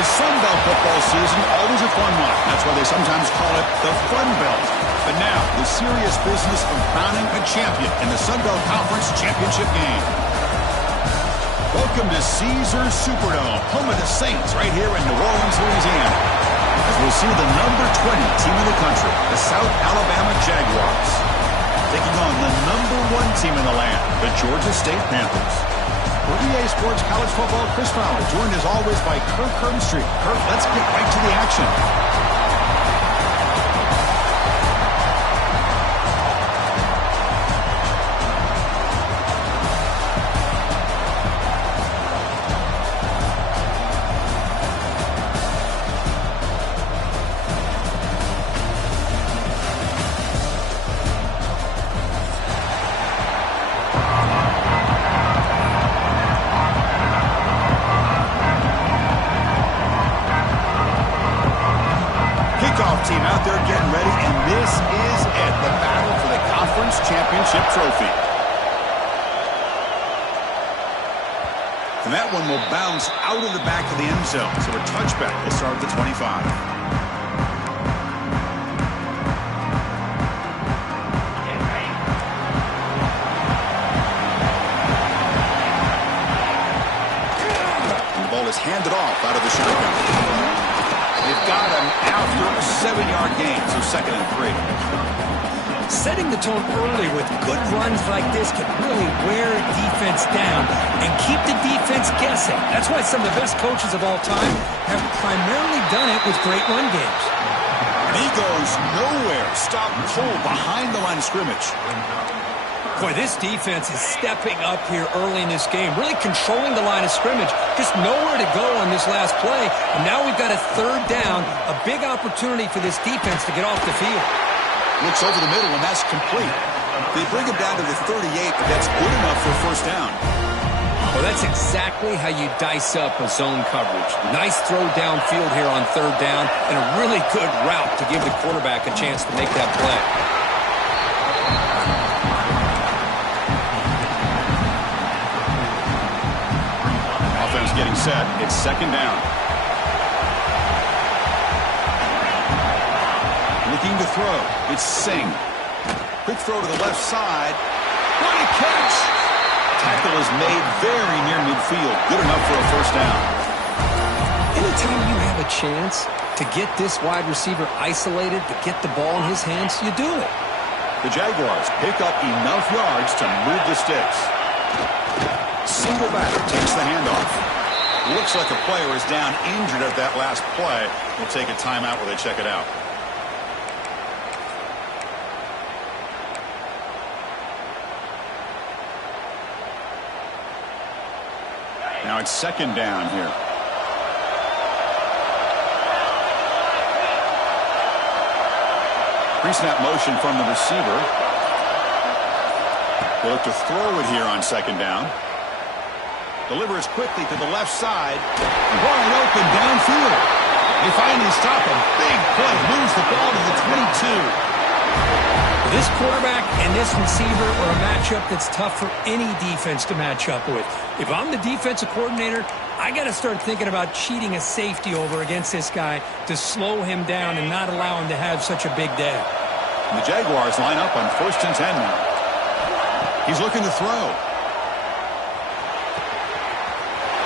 The Sun Belt football season, always a fun one. That's why they sometimes call it the Fun Belt. But now, the serious business of crowning a champion in the Sun Belt Conference Championship game. Welcome to Caesars Superdome, home of the Saints, right here in New Orleans, Louisiana. As we'll see the number 20 team in the country, the South Alabama Jaguars, taking on the number 1 team in the land, the Georgia State Panthers. For EA Sports College Football, Chris Fowler, joined as always by Kirk Herbstreit. Kirk, let's get right to the action. Team out there getting ready, and this is it, the battle for the conference championship trophy. And that one will bounce out of the back of the end zone, so a touchback will start at the 25. And the ball is handed off out of the shotgun. They've got him after a 7-yard gain, so 2nd and 3. Setting the tone early with good runs like this can really wear a defense down and keep the defense guessing. That's why some of the best coaches of all time have primarily done it with great run games. And he goes nowhere. Stop cold behind the line of scrimmage. Boy, this defense is stepping up here early in this game, really controlling the line of scrimmage. Just nowhere to go on this last play, and now we've got a 3rd down, a big opportunity for this defense to get off the field. Looks over the middle, and that's complete. They bring him down to the 38, but that's good enough for a 1st down. Well, that's exactly how you dice up a zone coverage. Nice throw downfield here on 3rd down, and a really good route to give the quarterback a chance to make that play. Getting set. It's 2nd down. Looking to throw. It's Sing. Quick throw to the left side. What a catch! Tackle is made very near midfield. Good enough for a 1st down. Anytime you have a chance to get this wide receiver isolated, to get the ball in his hands, you do it. The Jaguars pick up enough yards to move the sticks. Single back takes the handoff. Looks like a player is down injured at that last play. We'll take a timeout while they check it out. Now it's 2nd down here. Pre-snap motion from the receiver. They look to throw it here on 2nd down. Delivers quickly to the left side. Wide open downfield. They finally stop him. Big play. Moves the ball to the 22. This quarterback and this receiver are a matchup that's tough for any defense to match up with. If I'm the defensive coordinator, I got to start thinking about cheating a safety over against this guy to slow him down and not allow him to have such a big day. And the Jaguars line up on 1st and 10 now. He's looking to throw.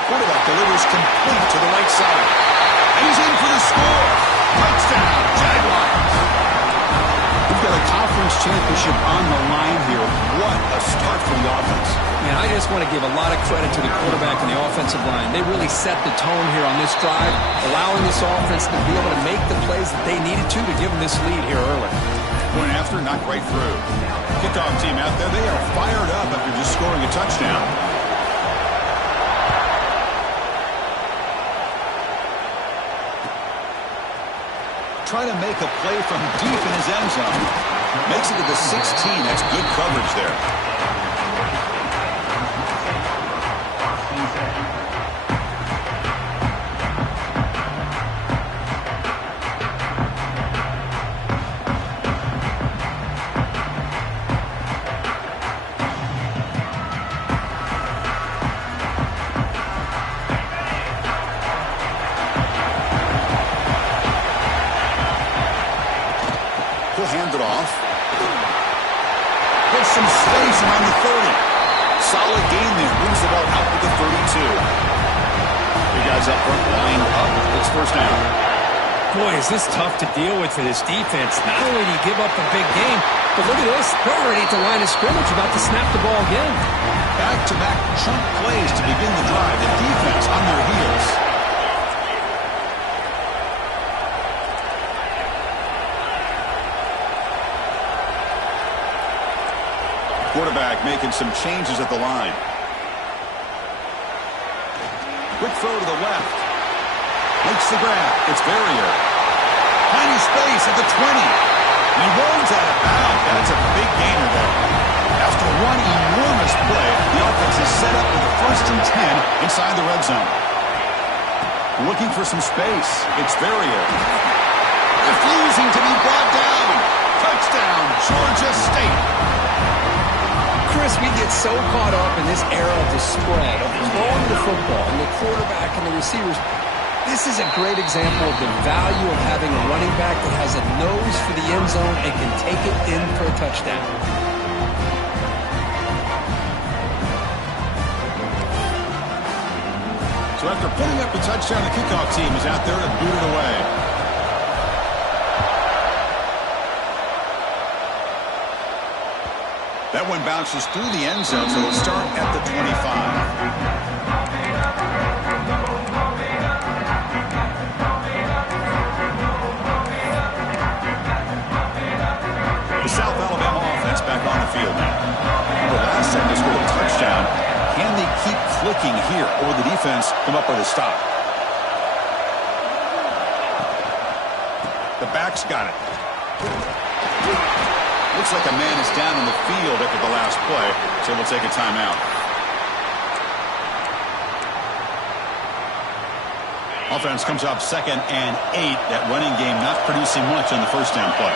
Quarterback delivers complete to the right side. And he's in for the score. Touchdown, Jaguars. We've got a conference championship on the line here. What a start for the offense. Man, I just want to give a lot of credit to the quarterback and the offensive line. They really set the tone here on this drive, allowing this offense to be able to make the plays that they needed to give them this lead here early. Point after, knocked right through. Kickoff team out there, they are fired up after just scoring a touchdown. Trying to make a play from deep in his end zone. Makes it to the 16. That's good coverage there. Gets some space around the 30. Solid gain there. Moves the ball out to the 32. The guys up front lined up. It's first down. Boy, is this tough to deal with for this defense. Not only do you give up a big game, but look at this. They're already at the line of scrimmage, about to snap the ball again. Back-to-back chunk plays to begin the drive. The defense on their heels. Quarterback making some changes at the line. Quick throw to the left. Makes the grab. It's Verrier. Tiny space at the 20. And he rolls out of bounds. That's a big gainer there. After one enormous play, the offense is set up with a 1st and 10 inside the red zone. Looking for some space. It's Verrier. Refusing to be brought down. Touchdown, Georgia State. Chris, we get so caught up in this era of the spread, of throwing the football, and the quarterback and the receivers. This is a great example of the value of having a running back that has a nose for the end zone and can take it in for a touchdown. So after putting up a touchdown, the kickoff team is out there to boot it away. That one bounces through the end zone, so it'll start at the 25. The South Alabama offense back on the field now. The last time they scored a touchdown. Can they keep clicking here, or will the defense come up with a stop? The back's got it. Looks like a man is down in the field after the last play, so we'll take a timeout. Offense comes up 2nd and 8. That running game not producing much on the first down play.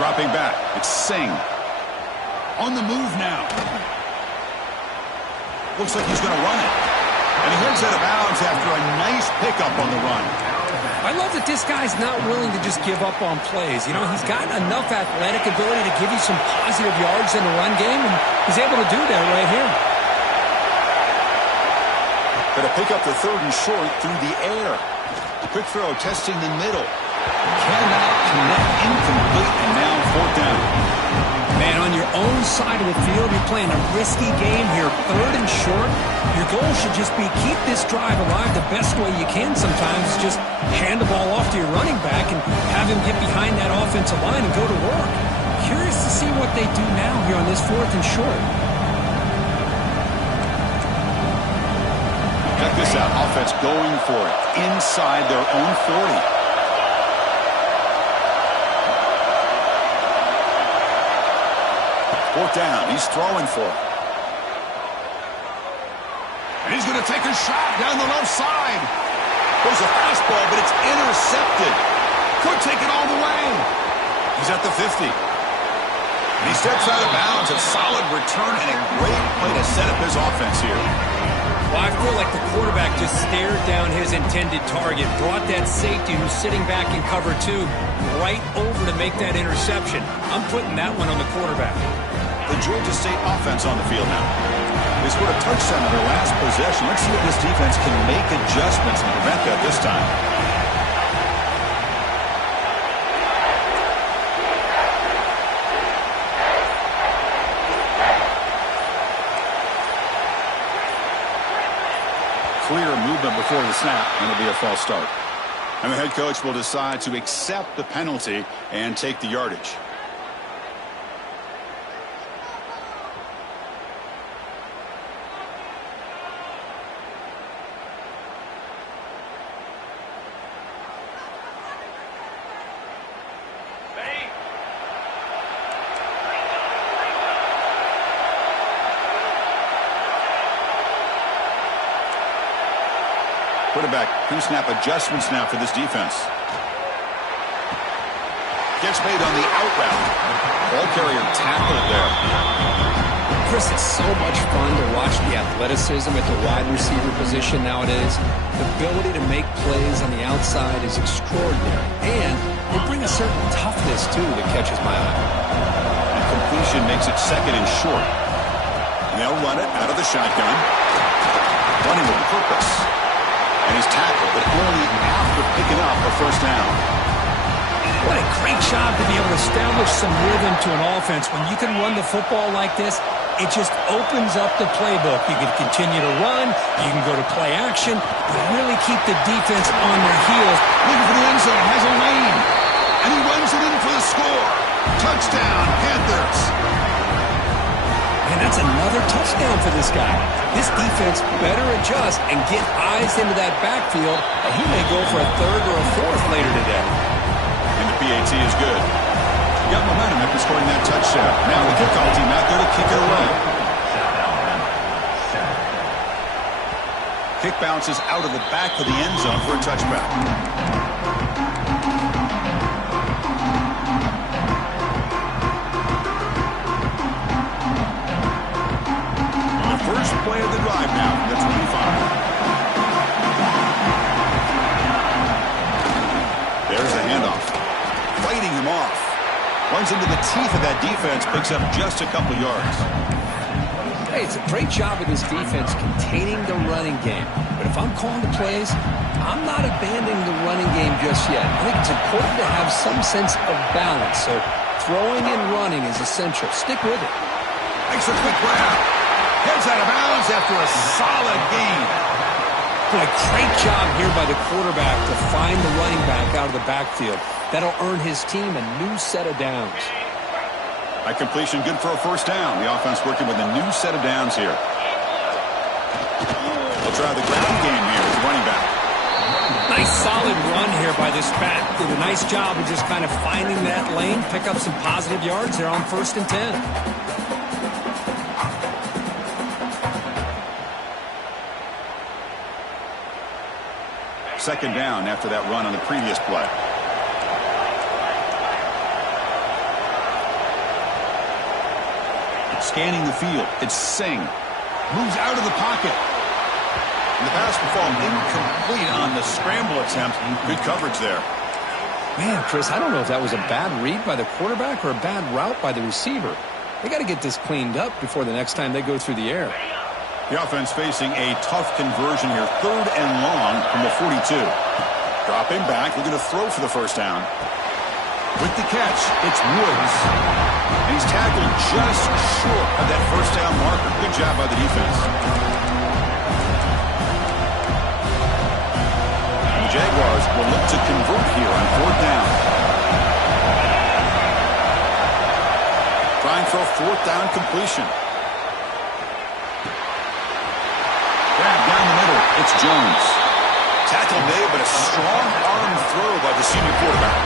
Dropping back, it's Singh. On the move now. Looks like he's going to run it. And he heads out of bounds after a nice pickup on the run. I love that this guy's not willing to just give up on plays. You know, he's got enough athletic ability to give you some positive yards in the run game, and he's able to do that right here. Going to pick up the 3rd and short through the air. Quick throw, testing the middle. Cannot connect, incomplete, and now 4th down. Man, on your own side of the field, you're playing a risky game here. 3rd and short. Your goal should just be keep this drive alive the best way you can sometimes. Just hand the ball off to your running back and have him get behind that offensive line and go to work. Curious to see what they do now here on this 4th and short. Check this out. Offense going for it inside their own 40. Fourth down. He's throwing for it. And he's going to take a shot down the left side. Goes a fastball, but it's intercepted. Could take it all the way. He's at the 50. And he steps out of bounds. A solid return and a great play to set up his offense here. Well, I feel like the quarterback just stared down his intended target, brought that safety who's sitting back in cover 2 right over to make that interception. I'm putting that one on the quarterback. The Georgia State offense on the field now. They scored a touchdown in their last possession. Let's see if this defense can make adjustments and prevent that this time. Clear movement before the snap, and it'll be a false start. And the head coach will decide to accept the penalty and take the yardage. Quarterback pre-snap adjustments now for this defense. Gets made on the out route. Ball carrier tackled there. Chris, it's so much fun to watch the athleticism at the wide receiver position nowadays. The ability to make plays on the outside is extraordinary. And it brings a certain toughness, too, that catches my eye. And completion makes it second and short. And they'll run it out of the shotgun. Running with purpose. And he's tackled, but only after picking up a first down. What a great job to be able to establish some rhythm to an offense. When you can run the football like this, it just opens up the playbook. You can continue to run. You can go to play action. You really keep the defense on their heels. Looking for the end zone. Has a lane. And he runs it in for the score. Touchdown, Panthers. And that's another touchdown for this guy. This defense better adjust and get eyes into that backfield. And he may go for a third or a fourth later today. And the PAT is good. He got momentum after scoring that touchdown. Now the kickoff team out there to kick it away. Kick bounces out of the back of the end zone for a touchback. On the first play of the drive now from the 25. There's the handoff. Fighting him off. Runs into the teeth of that defense. Picks up just a couple yards. Hey, it's a great job of this defense containing the running game. But if I'm calling the plays, I'm not abandoning the running game just yet. I think it's important to have some sense of balance. So throwing and running is essential. Stick with it. Makes a quick grab. Heads out of bounds after a solid gain. Boy, great job here by the quarterback to find the running back out of the backfield. That'll earn his team a new set of downs. That completion good for a first down. The offense working with a new set of downs here. They'll try the ground game here as the running back. Nice solid run here by this back. Did a nice job of just kind of finding that lane, pick up some positive yards there on 1st and 10. Second down after that run on the previous play. Scanning the field. It's Singh. Moves out of the pocket. And the pass will fall incomplete on the scramble attempt. Good coverage there. Man, Chris, I don't know if that was a bad read by the quarterback or a bad route by the receiver. They got to get this cleaned up before the next time they go through the air. The offense facing a tough conversion here. 3rd and long from the 42. Dropping back. Looking to throw for the first down. With the catch, it's Woods. And he's tackled just short of that first down marker. Good job by the defense. And the Jaguars will look to convert here on 4th down. Trying for a 4th down completion. Grab down the middle. It's Jones. Tackle made, but a strong arm throw by the senior quarterback.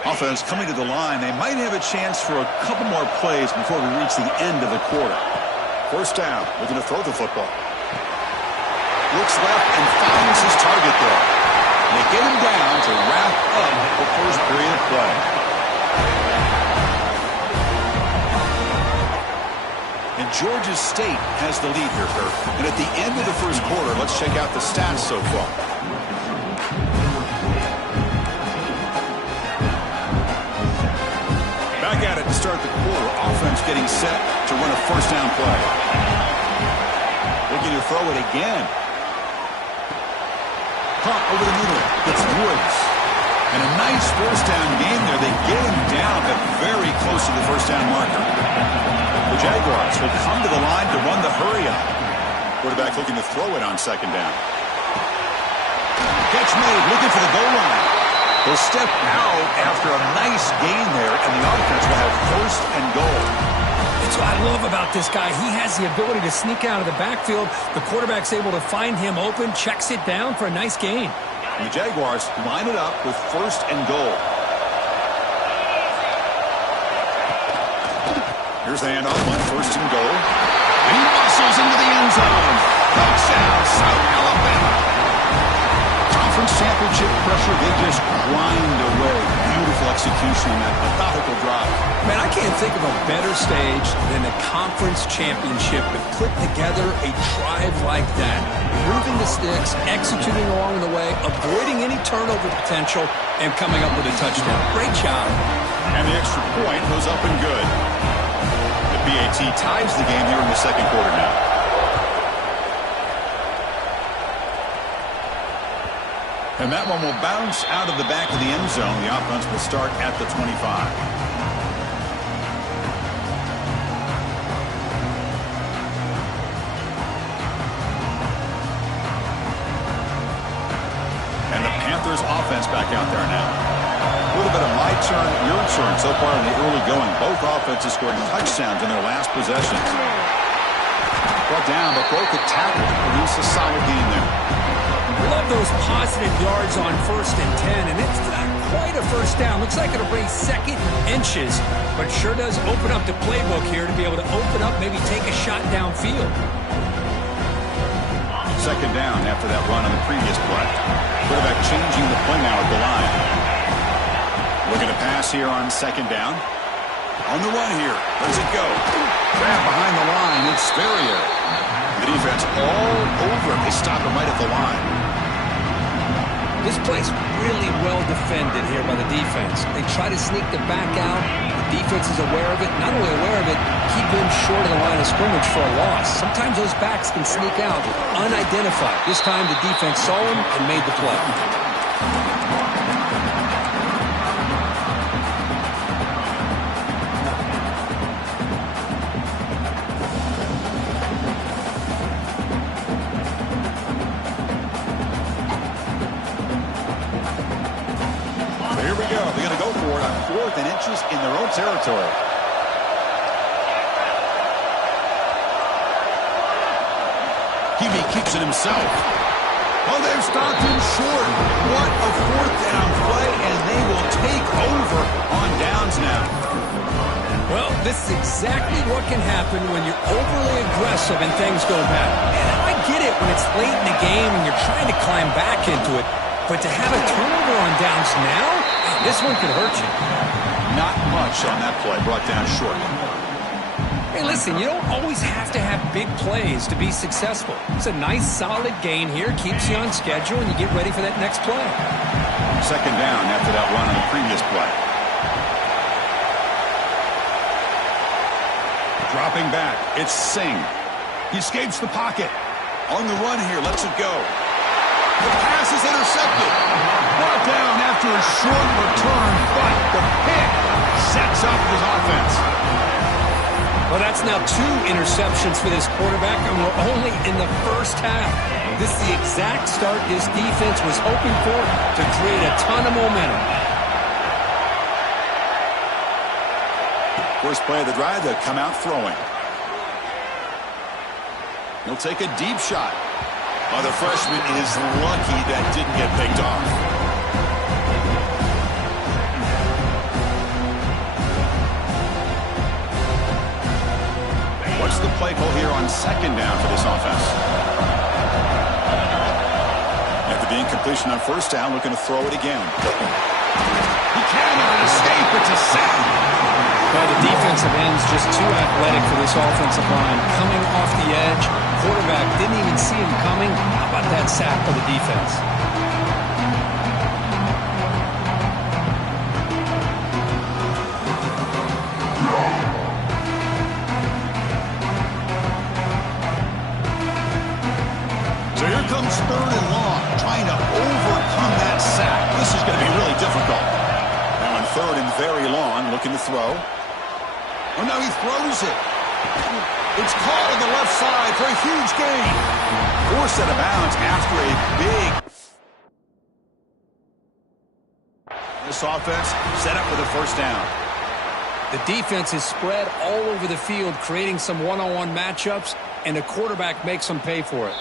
Offense coming to the line. They might have a chance for a couple more plays before we reach the end of the quarter. First down. Looking to throw the football. Looks left and finds his target there. And they get him down to wrap up the first period of play. And Georgia State has the lead here, Kirk. And at the end of the first quarter, let's check out the stats so far. Back at it to start the quarter. Offense getting set to run a first down play. Looking to throw it again. Caught over the middle. It's Woods. And a nice first down gain there. They get him down but very close to the first down marker. The Jaguars will come to the line to run the hurry up. Quarterback looking to throw it on second down. Catch made. Looking for the goal line. They'll step out after a nice gain there, and the offense will have 1st and goal. That's what I love about this guy. He has the ability to sneak out of the backfield. The quarterback's able to find him open, checks it down for a nice gain. And the Jaguars line it up with 1st and goal. Here's the handoff on 1st and goal. And he muscles into the end zone. Touchdown, South Alabama. Conference championship pressure, they just grind away. Beautiful execution on that methodical drive. Man, I can't think of a better stage than the conference championship to put together a drive like that. Moving the sticks, executing along the way, avoiding any turnover potential, and coming up with a touchdown. Great job. And the extra point goes up and good. The BAT ties the game here in the second quarter now. And that one will bounce out of the back of the end zone. The offense will start at the 25. And the Panthers offense back out there now. A little bit of my turn, your turn so far in the early going. Both offenses scored touchdowns in their last possessions. Brought down, but broke a tackle to produce a solid gain there. Love those positive yards on 1st and 10, and it's not quite a first down. Looks like it'll bring second inches, but sure does open up the playbook here to be able to open up, maybe take a shot downfield. Second down after that run on the previous play. Quarterback changing the play now at the line. Looking to pass here on second down. On the run here. Where does it go? Grab behind the line. It's Ferrier. The defense all over him. They stop him right at the line. This play's really well defended here by the defense. They try to sneak the back out. The defense is aware of it. Not only aware of it, keep him short of the line of scrimmage for a loss. Sometimes those backs can sneak out unidentified. This time the defense saw him and made the play. In their own territory. Hebe keeps it himself. Oh, they've stopped him short. What a fourth down play, and they will take over on downs now. Well, this is exactly what can happen when you're overly aggressive and things go bad. And I get it when it's late in the game and you're trying to climb back into it. But to have a turnover on downs now, this one could hurt you. Not much on that play, brought down short. Hey, listen, you don't always have to have big plays to be successful. It's a nice, solid gain here, keeps you on schedule, and you get ready for that next play. Second down after that run on the previous play. Dropping back, it's Singh. He escapes the pocket. On the run here, lets it go. The pass is intercepted. Brought down after a short return, but the pick sets up his offense. Well, that's now 2 interceptions for this quarterback, and we're only in the first half. This is the exact start this defense was hoping for to create a ton of momentum. First play of the drive, they'll come out throwing. He'll take a deep shot. Oh, the freshman is lucky that didn't get picked off. What's the play call here on second down for this offense? After the incompletion on first down, looking to throw it again. He cannot escape. It's a sack. Well, the defensive end's just too athletic for this offensive line. Coming off the edge, quarterback didn't even see him coming. How about that sack by the defense? So here comes third and long, trying to overcome that sack. This is going to be really difficult. Now on third and very long, looking to throw. Oh, now he throws it. It's caught on the left side for a huge gain. Forced out of bounds after a big. This offense set up with a first down. The defense is spread all over the field, creating some one-on-one matchups, and the quarterback makes them pay for it.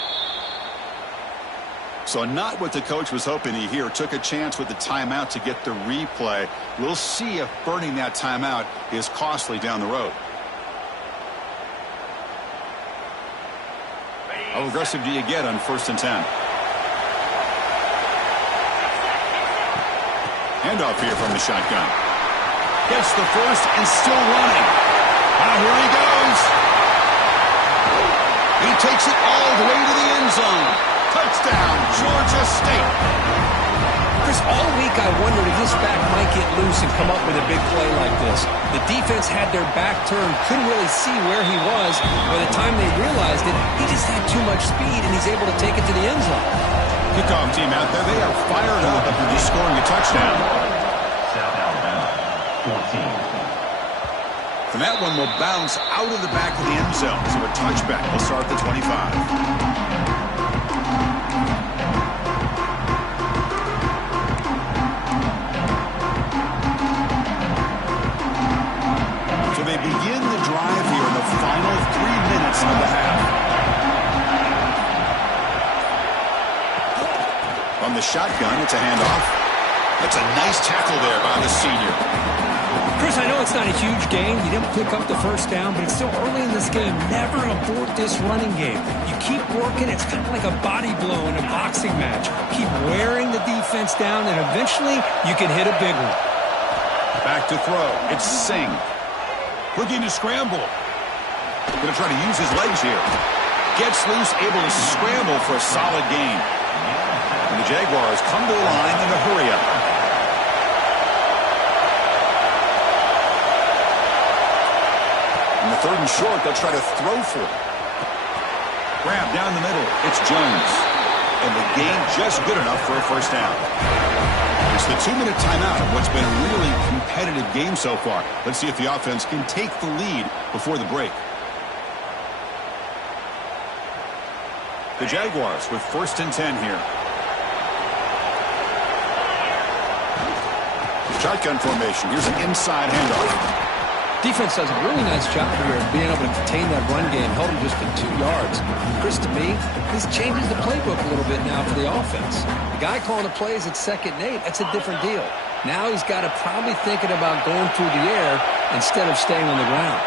So not what the coach was hoping to hear. Took a chance with the timeout to get the replay. We'll see if burning that timeout is costly down the road. How aggressive do you get on 1st and 10? Handoff here from the shotgun. Gets the first and still running. Now here he goes. He takes it all the way to the end zone. Touchdown, Georgia State. Chris, all week I wondered if this back might get loose and come up with a big play like this. The defense had their back turned, couldn't really see where he was. By the time they realized it, he just had too much speed, and he's able to take it to the end zone. Kickoff team out there, they are fired up after just scoring a touchdown. South Alabama, 14. And that one will bounce out of the back of the end zone. So a touchback will start at the 25. So they begin the drive here in the final 3 minutes of the half. From the shotgun, it's a handoff. That's a nice tackle there by the senior. Chris, I know it's not a huge gain. You didn't pick up the first down, but it's still early in this game. Never abort this running game. You keep working. It's kind of like a body blow in a boxing match. Keep wearing the defense down, and eventually you can hit a big one. Back to throw. It's Singh. Looking to scramble. Going to try to use his legs here. Gets loose, able to scramble for a solid gain. And the Jaguars come to the line in a hurry-up. In the 3rd and short, they'll try to throw for it. Grab down the middle. It's Jones. And the gain just good enough for a first down. It's the 2-minute timeout of what's been a really competitive game so far. Let's see if the offense can take the lead before the break. The Jaguars with 1st and 10 here. Shotgun formation. Here's an inside handoff. Defense does a really nice job here of being able to contain that run game, held him just to 2 yards. Chris, to me, this changes the playbook a little bit now for the offense. The guy calling the plays at 2nd and 8, that's a different deal. Now he's got to probably thinking about going through the air instead of staying on the ground.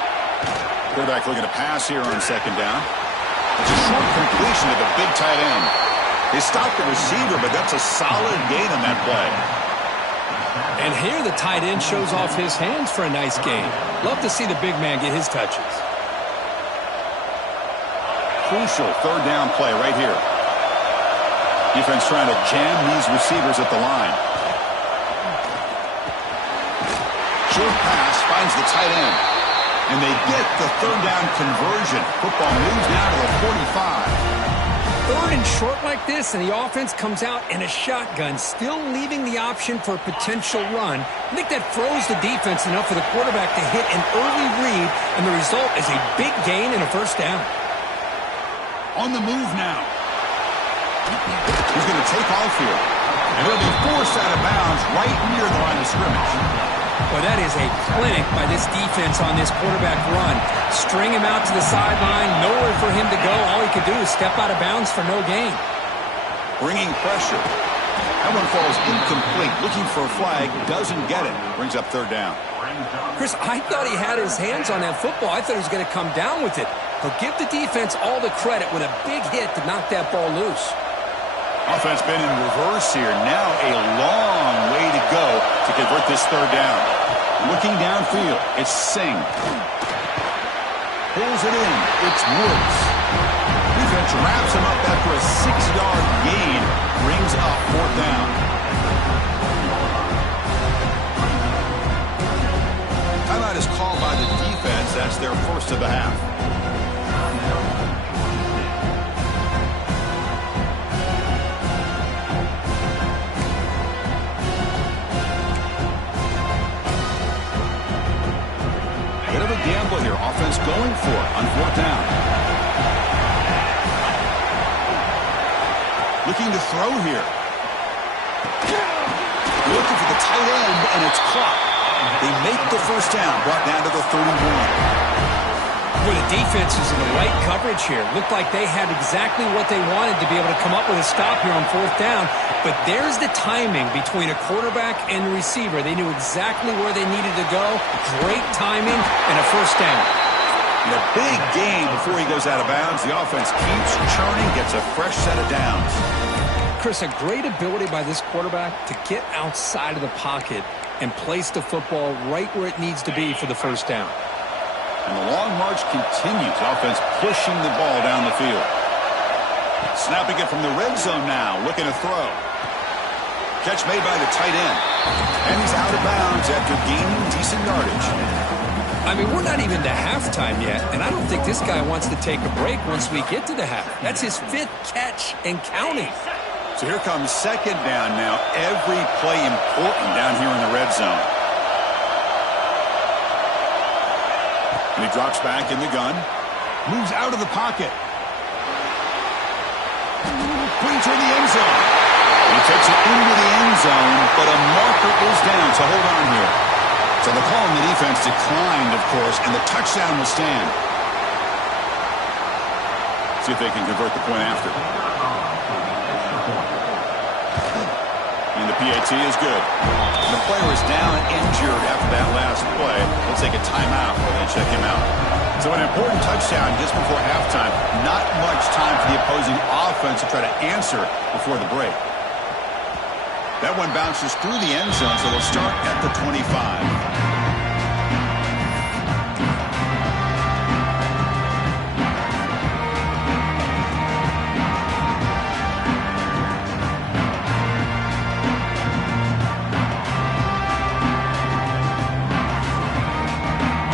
Quarterback looking to pass here on 2nd down. It's a short completion to the big tight end. They stopped the receiver, but that's a solid gain on that play. And here the tight end shows off his hands for a nice gain. Love to see the big man get his touches. Crucial 3rd down play right here. Defense trying to jam these receivers at the line. Short pass finds the tight end. And they get the 3rd down conversion. Football moves down to the 45. 3rd and short like this, and the offense comes out in a shotgun, still leaving the option for a potential run. I think that throws the defense enough for the quarterback to hit an early read, and the result is a big gain and a first down. On the move now. He's going to take off here. And he'll be forced out of bounds right near the line of scrimmage. Well, that is a clinic by this defense on this quarterback run. String him out to the sideline, nowhere for him to go. All he could do is step out of bounds for no gain. Bringing pressure. That one falls incomplete. Looking for a flag, doesn't get it. Brings up 3rd down. Chris, I thought he had his hands on that football. I thought he was going to come down with it. He'll give the defense all the credit with a big hit to knock that ball loose. Offense been in reverse here. Now a long way to go to convert this 3rd down. Looking downfield, it's Singh. Pulls it in, it's Woods. Defense wraps him up after a 6-yard gain. Brings up 4th down. Timeout is called by the defense. That's their first of the half. Bit of a gamble here. Offense going for it on 4th down. Looking to throw here. Looking for the tight end, and it's caught. They make the first down, brought down to the 31. Well, the defense is in the right coverage here. Looked like they had exactly what they wanted to be able to come up with a stop here on 4th down. But there's the timing between a quarterback and the receiver. They knew exactly where they needed to go. Great timing and a first down. And a big gain before he goes out of bounds. The offense keeps churning, gets a fresh set of downs. Chris, a great ability by this quarterback to get outside of the pocket and place the football right where it needs to be for the first down. And the long march continues. Offense pushing the ball down the field. Snapping it from the red zone now, looking to throw. Catch made by the tight end. And he's out of bounds after gaining decent yardage. I mean, we're not even to halftime yet, and I don't think this guy wants to take a break once we get to the half. That's his 5th catch and counting. So here comes second down now. Every play important down here in the red zone. And he drops back in the gun. Moves out of the pocket. Putting toward the end zone. He takes it into the end zone, but a marker is down, so hold on here. So the call on the defense declined, of course, and the touchdown will stand. See if they can convert the point after. And the PAT is good. And the player is down and injured after that last play. They'll take a timeout while they check him out. So an important touchdown just before halftime. Not much time for the opposing offense to try to answer before the break. That one bounces through the end zone, so they'll start at the 25.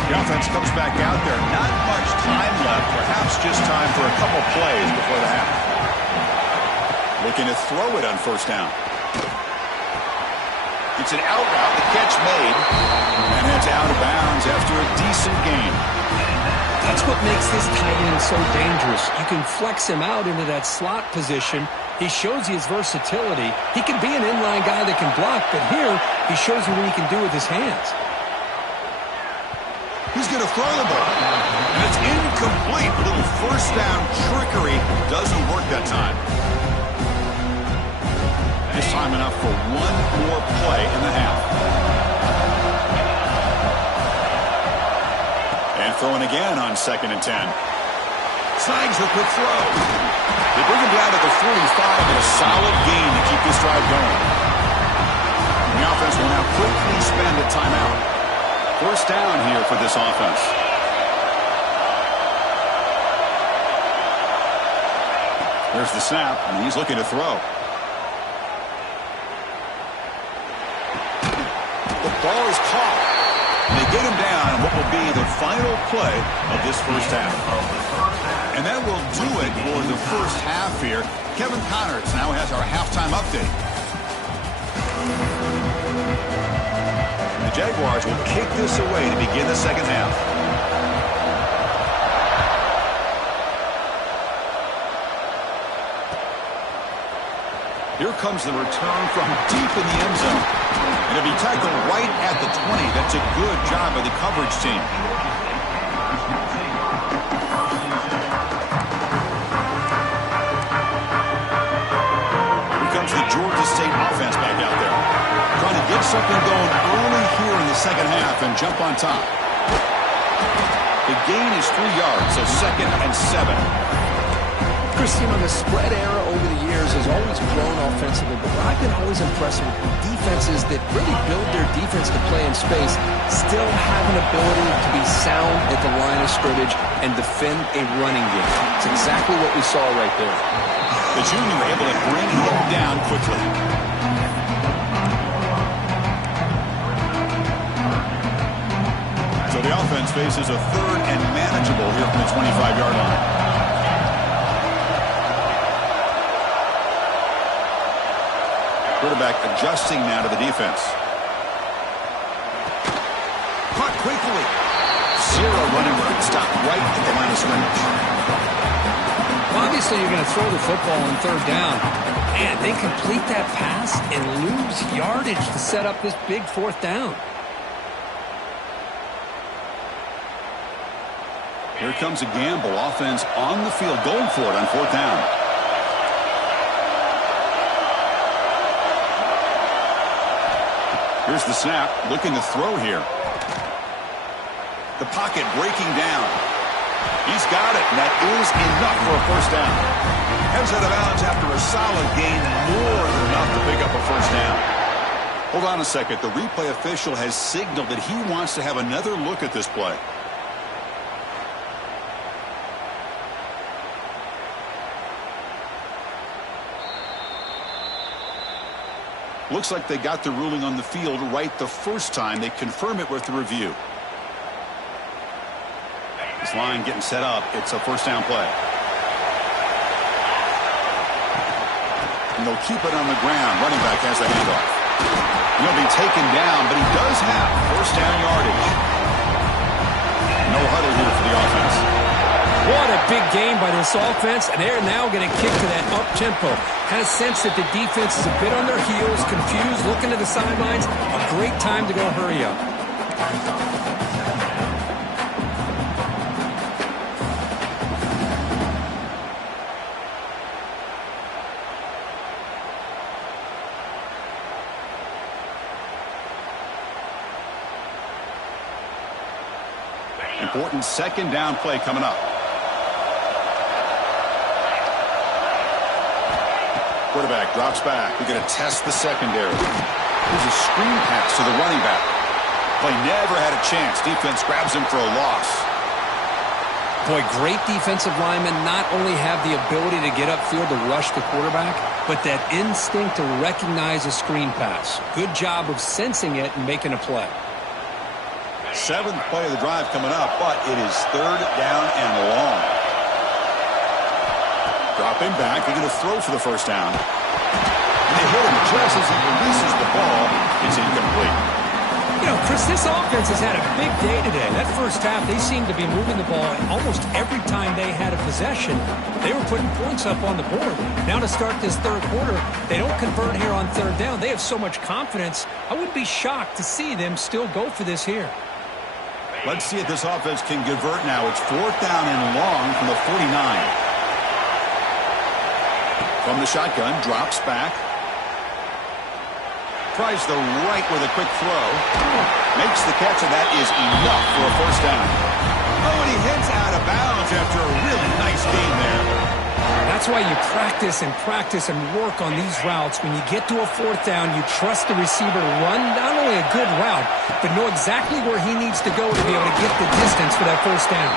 The offense comes back out there. Not much time left, perhaps just time for a couple plays before the half. Looking to throw it on first down. It's an out route, the catch made, and it's out of bounds after a decent gain. That's what makes this tight end so dangerous. You can flex him out into that slot position. He shows you his versatility. He can be an inline guy that can block, but here he shows you what he can do with his hands. He's going to throw the ball, and it's incomplete. A little first down trickery doesn't work that time. Just time enough for one more play in the half. And throwing again on 2nd and 10. Snags the quick throw. They bring him down to the 45 and a solid gain to keep this drive going. The offense will now quickly spend a timeout. First down here for this offense. There's the snap, and he's looking to throw. The ball is caught. And they get him down on what will be the final play of this first half. And that will do it for the first half here. Kevin Connors now has our halftime update. The Jaguars will kick this away to begin the second half. Here comes the return from deep in the end zone. And it'll be tackled right at the 20. That's a good job by the coverage team. Here comes the Georgia State offense back out there. Trying to get something going early here in the second half and jump on top. The gain is 3 yards, so 2nd and 7. Chris, you know, the spread era over the years has always grown offensively, but I've been always impressed with defenses that really build their defense to play in space, still have an ability to be sound at the line of scrimmage and defend a running game. It's exactly what we saw right there. The junior able to bring him down quickly. So the offense faces a 3rd and manageable here from the 25-yard line. Quarterback adjusting now to the defense. Caught quickly. 0 running room. Stopped right at the line of scrimmage. Well, obviously, you're going to throw the football on 3rd down. And they complete that pass and lose yardage to set up this big 4th down. Here comes a gamble. Offense on the field going for it on 4th down. Here's the snap, looking to throw here. The pocket breaking down. He's got it, and that is enough for a first down. Heads out of bounds after a solid gain, more than enough to pick up a first down. Hold on a second. The replay official has signaled that he wants to have another look at this play. Looks like they got the ruling on the field right the first time. They confirm it with the review. This line getting set up. It's a first down play. And they'll keep it on the ground. Running back has the handoff. He'll be taken down, but he does have first down yardage. No huddle here for the offense. What a big game by this offense, and they're now going to kick to that up-tempo. Kind of sense that the defense is a bit on their heels, confused, looking to the sidelines. A great time to go hurry up. Important second down play coming up. Quarterback drops back. We're going to test the secondary. Here's a screen pass to the running back. Play never had a chance. Defense grabs him for a loss. Boy, great defensive linemen not only have the ability to get upfield to rush the quarterback, but that instinct to recognize a screen pass. Good job of sensing it and making a play. Seventh play of the drive coming up, but it is third down and long. Dropping back, they're going to throw for the first down. And they hit him just as he releases the ball. It's incomplete. You know, Chris, this offense has had a big day today. That first half, they seemed to be moving the ball almost every time they had a possession. They were putting points up on the board. Now to start this third quarter, they don't convert here on third down. They have so much confidence. I wouldn't be shocked to see them still go for this here. Let's see if this offense can convert now. It's fourth down and long from the 49. From the shotgun, drops back. Tries the right with a quick throw. Makes the catch, and that is enough for a first down. Oh, and he heads out of bounds after a really nice game there. That's why you practice and work on these routes. When you get to a fourth down, you trust the receiver to run not only a good route, but know exactly where he needs to go to be able to get the distance for that first down.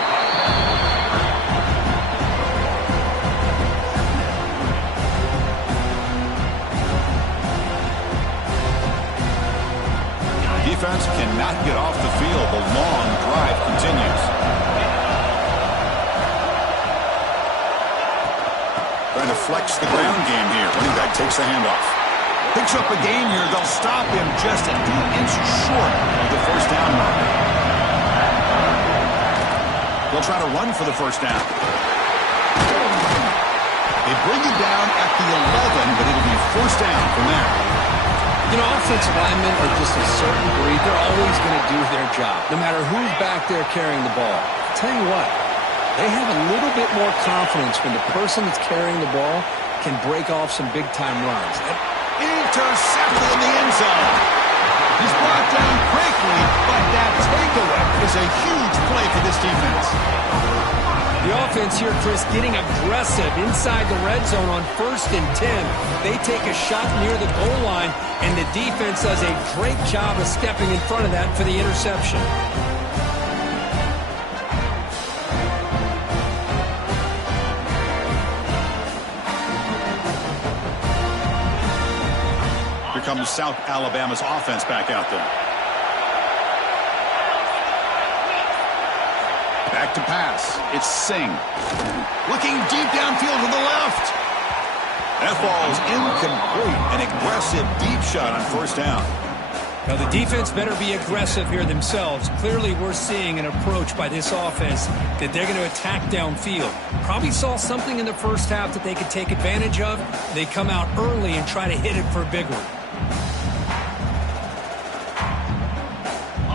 Defense cannot get off the field. The long drive continues. Trying to flex the ground game here. Running back takes the handoff. Picks up a gain here. They'll stop him just a few inches short of the first down mark. They'll try to run for the first down. They bring it down at the 11, but it'll be first down from there. You know, offensive linemen are just a certain breed. They're always going to do their job, no matter who's back there carrying the ball. I'll tell you what, they have a little bit more confidence when the person that's carrying the ball can break off some big-time runs. Intercepted in the end zone. He's brought down quickly, but that takeaway is a huge play for this defense. The offense here, Chris, getting aggressive inside the red zone on 1st and 10. They take a shot near the goal line, and the defense does a great job of stepping in front of that for the interception. Here comes South Alabama's offense back out there. Back to pass. It's Singh. Looking deep downfield to the left. That ball's incomplete. An aggressive deep shot on first down. Now the defense better be aggressive here themselves. Clearly we're seeing an approach by this offense that they're going to attack downfield. Probably saw something in the first half that they could take advantage of. They come out early and try to hit it for a big one.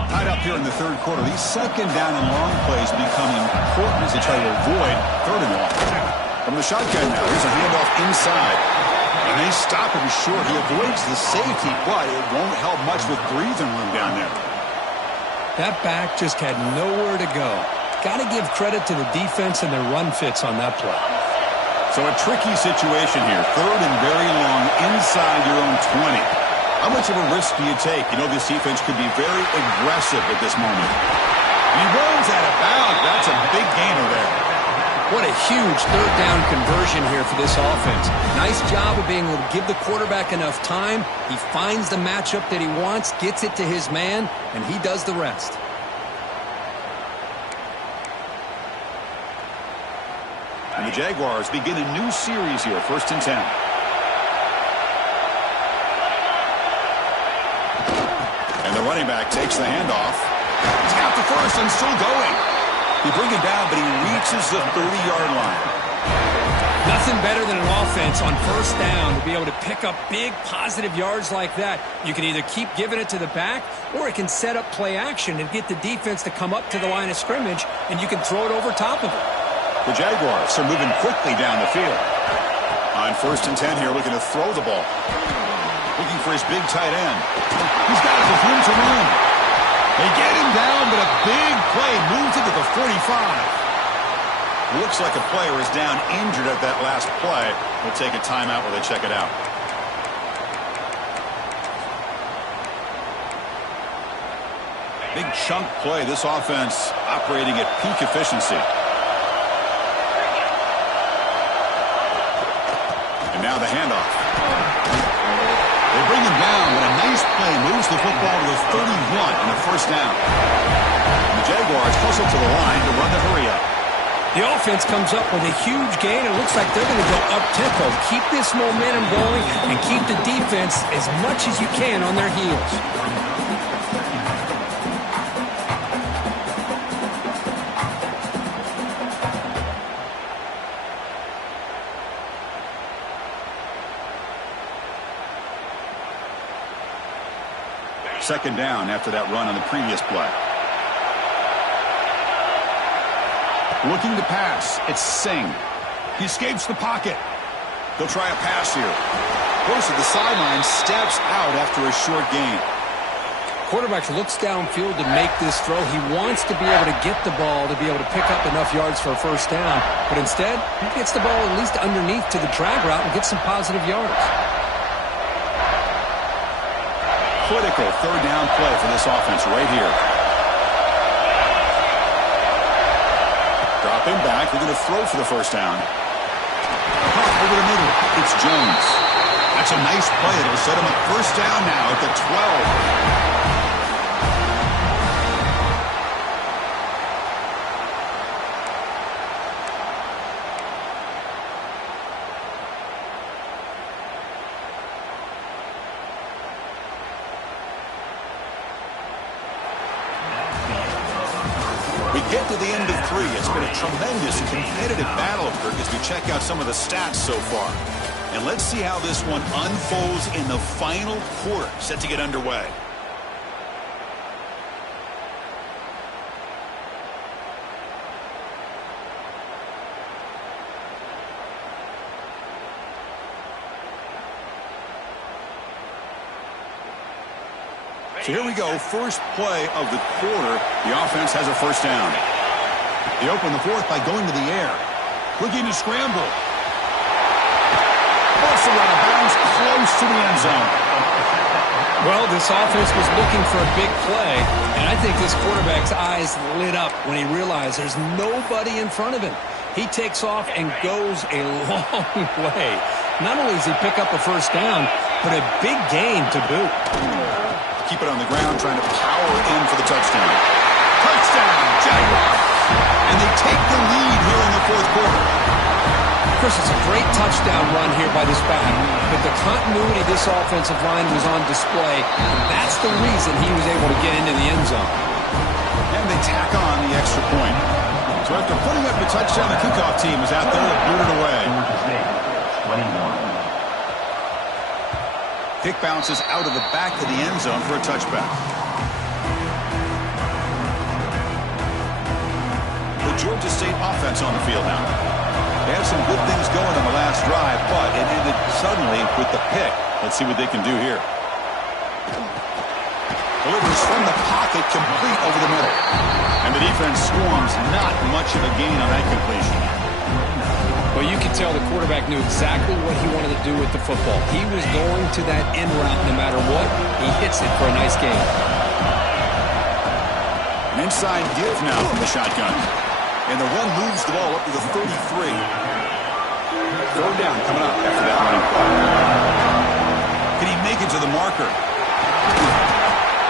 Tied up here in the third quarter. These second down and long plays become important as they try to avoid third and long. From the shotgun now, here's a handoff inside. And they stop him short. He avoids the safety, but it won't help much with breathing room down there. That back just had nowhere to go. Got to give credit to the defense and their run fits on that play. So a tricky situation here. Third and very long inside your own 20. How much of a risk do you take? You know, this defense could be very aggressive at this moment. And he runs out of bounds. That's a big gainer there. What a huge third down conversion here for this offense. Nice job of being able to give the quarterback enough time. He finds the matchup that he wants, gets it to his man, and he does the rest. And the Jaguars begin a new series here, 1st and 10. And the running back takes the handoff. He's got the first and still going. He brings him down, but he reaches the 30-yard line. Nothing better than an offense on 1st down to be able to pick up big positive yards like that. You can either keep giving it to the back, or it can set up play action and get the defense to come up to the line of scrimmage, and you can throw it over top of it. The Jaguars are moving quickly down the field. On 1st and 10 here, looking to throw the ball. Looking for his big tight end. He's got it with room to run. They get him down, but a big play moves it to the 45. Looks like a player is down injured at that last play. We'll take a timeout while they check it out. Big chunk play. This offense operating at peak efficiency. And now the handoff. They bring him down, but a nice play moves the football to the 31 and a 1st down. And the Jaguars hustle to the line to run the hurry-up. The offense comes up with a huge gain. It looks like they're going to go up-tempo. Keep this momentum going and keep the defense as much as you can on their heels. Second down after that run on the previous play. Looking to pass. It's Singh. He escapes the pocket. He'll try a pass here. Goes to the sideline, steps out after a short gain. Quarterback looks downfield to make this throw. He wants to be able to get the ball to be able to pick up enough yards for a 1st down. But instead, he gets the ball at least underneath to the drag route and gets some positive yards. Critical 3rd down play for this offense right here. Dropping back. They're going to throw for the 1st down. Over the middle. It's Jones. That's a nice play. It'll set him up 1st down now at the 12. Get to the end of 3. It's been a tremendous competitive battle, Kirk, as we check out some of the stats so far. And let's see how this one unfolds in the final quarter, set to get underway. So here we go, first play of the quarter. The offense has a 1st down. They open the 4th by going to the air. Looking to scramble. Also out of bounds, close to the end zone. Well, this offense was looking for a big play, and I think this quarterback's eyes lit up when he realized there's nobody in front of him. He takes off and goes a long way. Not only does he pick up a 1st down, but a big gain to boot. Keep it on the ground, trying to power in for the touchdown. Touchdown, Jaguars! And they take the lead here in the 4th quarter. Chris, it's a great touchdown run here by this back, but the continuity of this offensive line was on display, and that's the reason he was able to get into the end zone. And they tack on the extra point. So after putting up the touchdown, the kickoff team is out there to boot it away. 21. Kick bounces out of the back of the end zone for a touchback. The Georgia State offense on the field now. They had some good things going on the last drive, but it ended suddenly with the pick. Let's see what they can do here. Delivers from the pocket, complete over the middle. And the defense swarms, not much of a gain on that completion. Well, you can tell the quarterback knew exactly what he wanted to do with the football. He was going to that end route no matter what. He hits it for a nice gain. An inside give now from the shotgun. And the run moves the ball up to the 33. Third down coming up after that running play. Can he make it to the marker?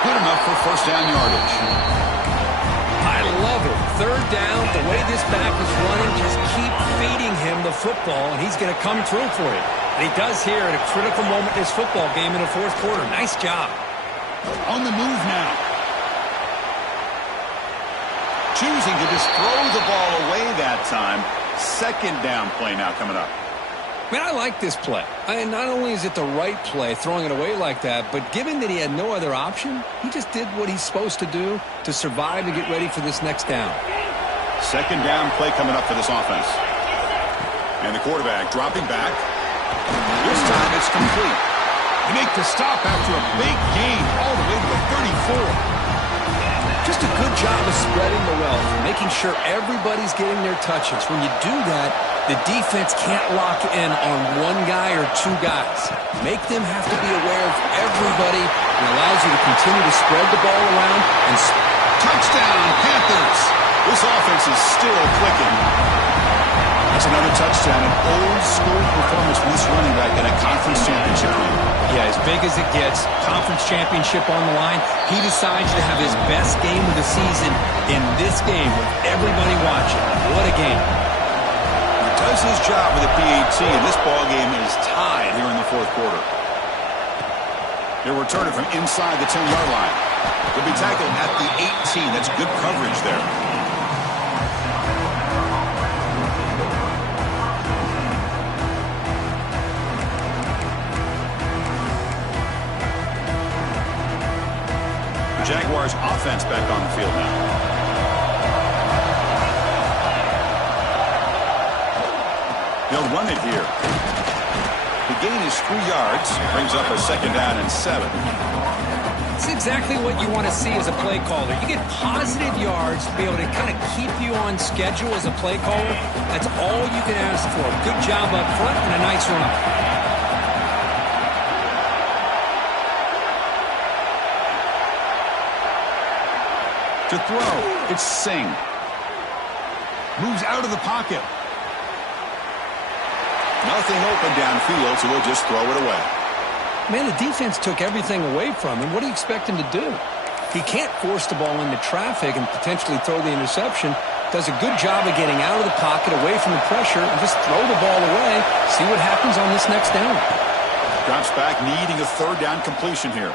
Good enough for first down yardage. I love it. Third down, the way this back is running, just keep feeding him the football, and he's going to come through for you. And he does here at a critical moment in this football game in the fourth quarter. Nice job. On the move now. Choosing to just throw the ball away that time. Second down play now coming up. Man, I like this play. Not only is it the right play, throwing it away like that, but given that he had no other option, he just did what he's supposed to do to survive and get ready for this next down. Second down play coming up for this offense. And the quarterback dropping back. This time it's complete. They make the stop after a big gain all the way to the 34. Just a good job of spreading the wealth, making sure everybody's getting their touches. When you do that, the defense can't lock in on one guy or two guys. Make them have to be aware of everybody, and allows you to continue to spread the ball around. And touchdown, Panthers! This offense is still clicking. That's another touchdown, an old-school performance from this running back in a conference championship game. Yeah, as big as it gets, conference championship on the line, he decides to have his best game of the season in this game with everybody watching. What a game. He does his job with the PAT, and this ball game is tied here in the fourth quarter. He'll return it from inside the 10-yard line. He'll be tackled at the 18. That's good coverage there. Jaguars offense back on the field now. They'll run it here. The gain is 3 yards. Brings up a second down and 7. It's exactly what you want to see as a play caller. You get positive yards to be able to kind of keep you on schedule as a play caller. That's all you can ask for. Good job up front and a nice run. To throw, it's Singh. Moves out of the pocket. Nothing open downfield, so he'll just throw it away. Man, the defense took everything away from him. What do you expect him to do? He can't force the ball into traffic and potentially throw the interception. Does a good job of getting out of the pocket, away from the pressure, and just throw the ball away. See what happens on this next down. Drops back, needing a third down completion here.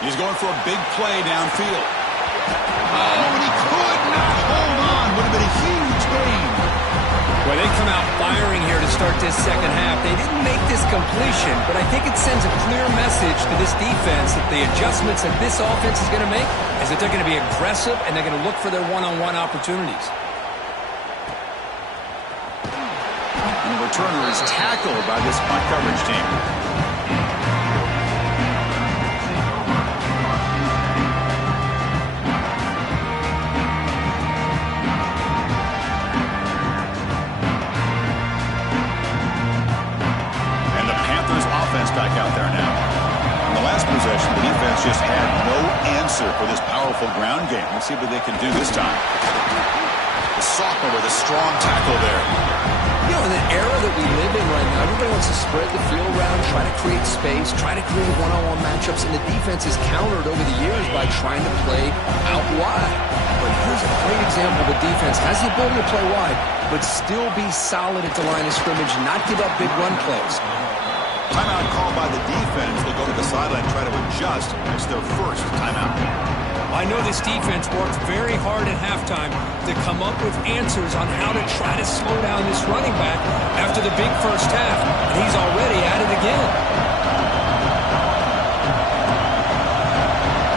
He's going for a big play downfield. Oh, and he could not hold on. Would have been a huge gain. Well, they come out firing here to start this second half. They didn't make this completion, but I think it sends a clear message to this defense that the adjustments that this offense is going to make is that they're going to be aggressive and they're going to look for their one-on-one opportunities. And the returner is tackled by this punt coverage team. Back out there now. In the last possession, the defense just had no answer for this powerful ground game. Let's see what they can do this time. The sophomore with a strong tackle there. You know, in the era that we live in right now, everybody wants to spread the field around, try to create space, try to create one-on-one matchups, and the defense is countered over the years by trying to play out wide. But here's a great example of a defense has the ability to play wide, but still be solid at the line of scrimmage, not give up big run plays. Timeout called by the defense. They'll go to the sideline and try to adjust. It's their first timeout. I know this defense worked very hard at halftime to come up with answers on how to try to slow down this running back after the big first half, and he's already at it again.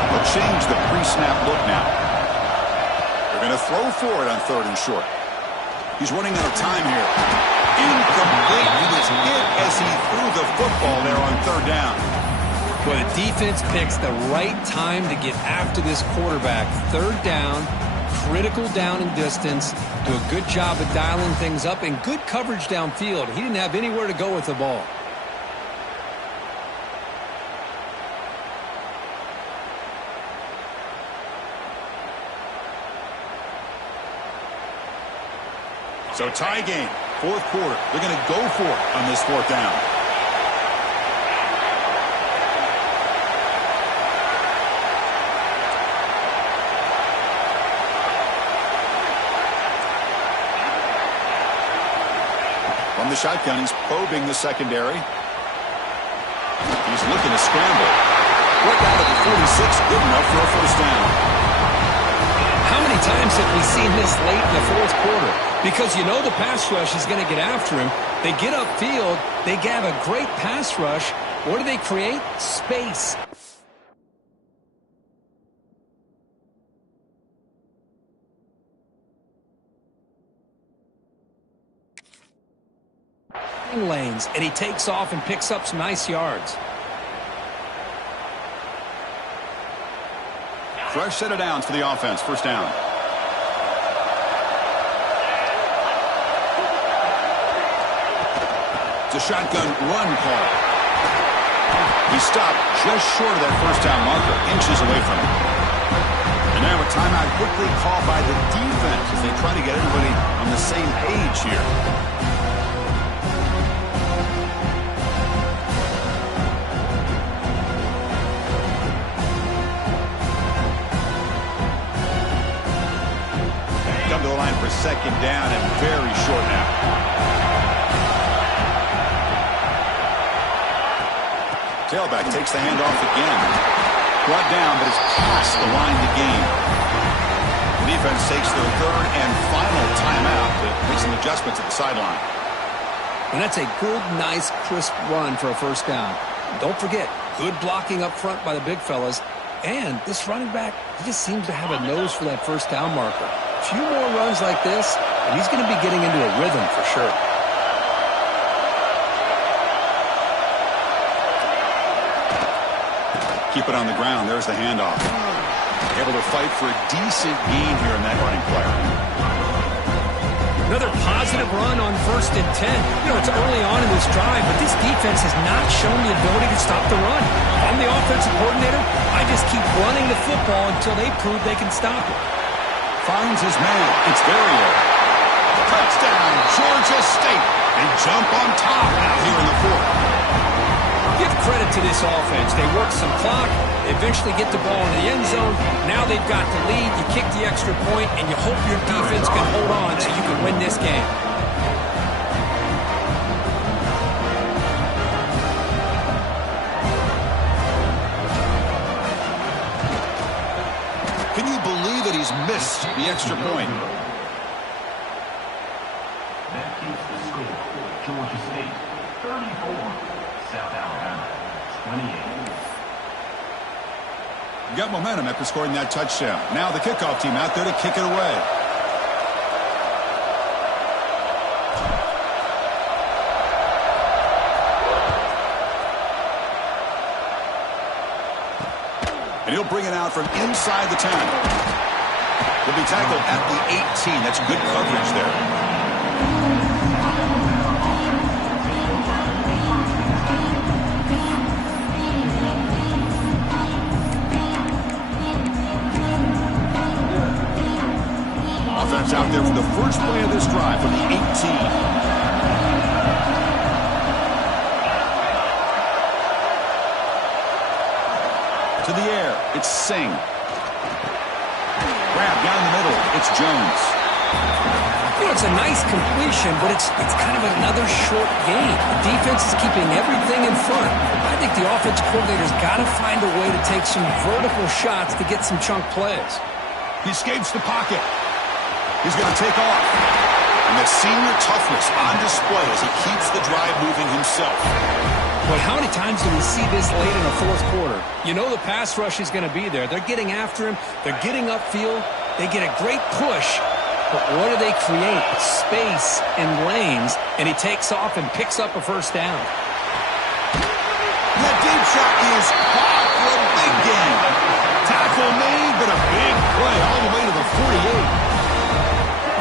They'll change the pre-snap look now. They're going to throw for it on third and short. He's running out of time here. Incomplete. He was hit as he threw the football there on third down. Well, the defense picks the right time to get after this quarterback. Third down, critical down and distance. Do a good job of dialing things up and good coverage downfield. He didn't have anywhere to go with the ball. So tie game, fourth quarter. They're going to go for it on this fourth down. From the shotgun, he's probing the secondary. He's looking to scramble. Right down at the 46, good enough for a first down. How many times have we seen this late in the fourth quarter? Because you know the pass rush is going to get after him. They get upfield. They have a great pass rush. What do they create? Space. Lanes, and he takes off and picks up some nice yards. Fresh set of downs for the offense. First down. It's a shotgun run call. He stopped just short of that first down marker, inches away from it. And now a timeout quickly called by the defense as they try to get everybody on the same page here. Come to the line for second down and very short now. Tailback takes the handoff again. Brought down, but it's past the line to gain. The defense takes their third and final timeout to make some adjustments at the sideline. And that's a good, nice, crisp run for a first down. Don't forget, good blocking up front by the big fellas. And this running back, he just seems to have a nose for that first down marker. A few more runs like this, and he's going to be getting into a rhythm for sure. Keep it on the ground. There's the handoff. Able to fight for a decent gain here in that running play. Another positive run on 1st and 10. You know, it's early on in this drive, but this defense has not shown the ability to stop the run. I'm the offensive coordinator. I just keep running the football until they prove they can stop it. Finds his man. It's Verrier. Touchdown, Georgia State. They jump on top now here in the fourth. Give credit to this offense. They work some clock. They eventually get the ball in the end zone. Now they've got the lead. You kick the extra point, and you hope your defense can hold on so you can win this game. Can you believe that he's missed the extra point? That keeps the score. Georgia State 34. South Alabama 28. Got momentum after scoring that touchdown. Now the kickoff team out there to kick it away. And he'll bring it out from inside the 10. He'll be tackled at the 18. That's good coverage there. Offense out there for the first play of this drive from the 18. To the air, it's Singh. Grab down the middle, it's Jones. You know, it's a nice completion, but it's kind of another short game. The defense is keeping everything in front. I think the offense coordinator's got to find a way to take some vertical shots to get some chunk plays. He escapes the pocket. He's going to take off. And that senior toughness on display as he keeps the drive moving himself. But how many times do we see this late in the fourth quarter? You know the pass rush is going to be there. They're getting after him. They're getting upfield. They get a great push. But what do they create? Space and lanes. And he takes off and picks up a first down. That deep shot is caught for a big gain. Tackle made, but a big play all the way to the 48.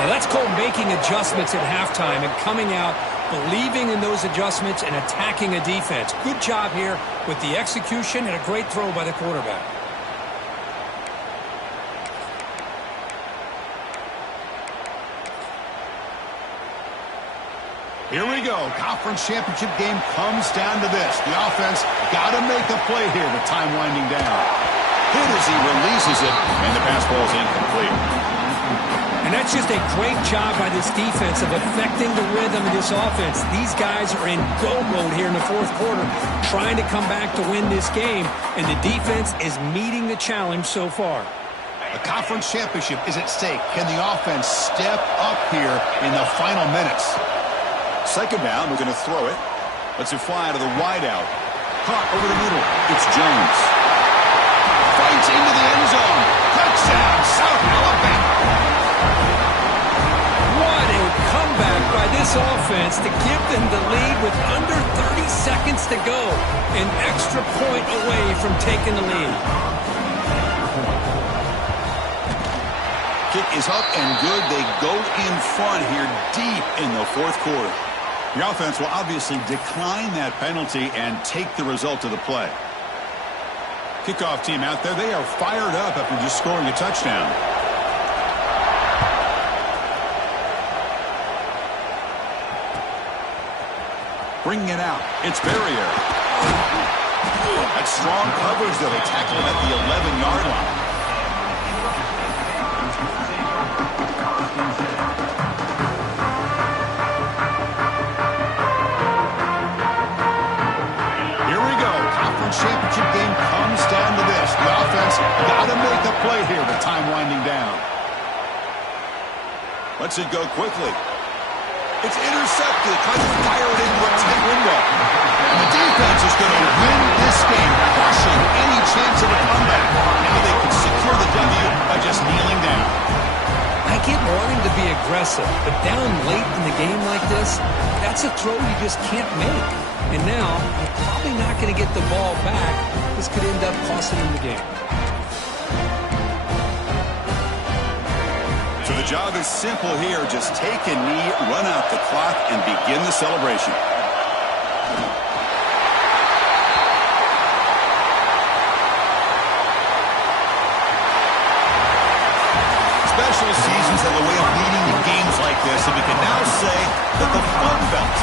Now that's called making adjustments at halftime and coming out, believing in those adjustments and attacking a defense. Good job here with the execution and a great throw by the quarterback. Here we go. Conference championship game comes down to this. The offense got to make a play here with time winding down. Hit as he releases it, and the pass ball is incomplete. And that's just a great job by this defense of affecting the rhythm of this offense. These guys are in go mode here in the fourth quarter, trying to come back to win this game, and the defense is meeting the challenge so far. A conference championship is at stake. Can the offense step up here in the final minutes? Second down, we're going to throw it. Let's it fly to the wideout. Caught over the middle. It's Jones. Fights into the end zone. Touchdown, South Alabama. What a comeback by this offense to give them the lead with under 30 seconds to go. An extra point away from taking the lead. Kick is up and good. They go in front here deep in the fourth quarter. The offense will obviously decline that penalty and take the result of the play. Kickoff team out there, they are fired up after just scoring a touchdown. Bringing it out, it's Barrier. That's strong coverage, though. They tackle him at the 11-yard line. Championship game comes down to this. The offense got to make a play here with time winding down. Lets it go quickly. It's intercepted. Trying to fire it into a tight window. And the defense is going to win this game, crushing any chance of a comeback. Now they can secure the W by just kneeling down. I get wanting to be aggressive, but down late in the game like this, that's a throw you just can't make. And now, you're probably not going to get the ball back. This could end up costing him the game. So the job is simple here. Just take a knee, run out the clock, and begin the celebration. Special seasons have a way of leading to games like this, and we can now say that the Fun Belt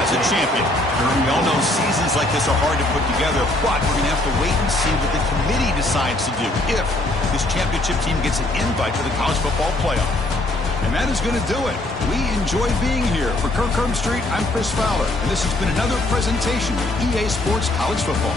has a champion. We all know seasons like this are hard to put together, but we're going to have to wait and see what the committee decides to do if this championship team gets an invite to the college football playoff. And that is going to do it. We enjoy being here. For Kirk Herbstreit, I'm Chris Fowler, and this has been another presentation of EA Sports College Football.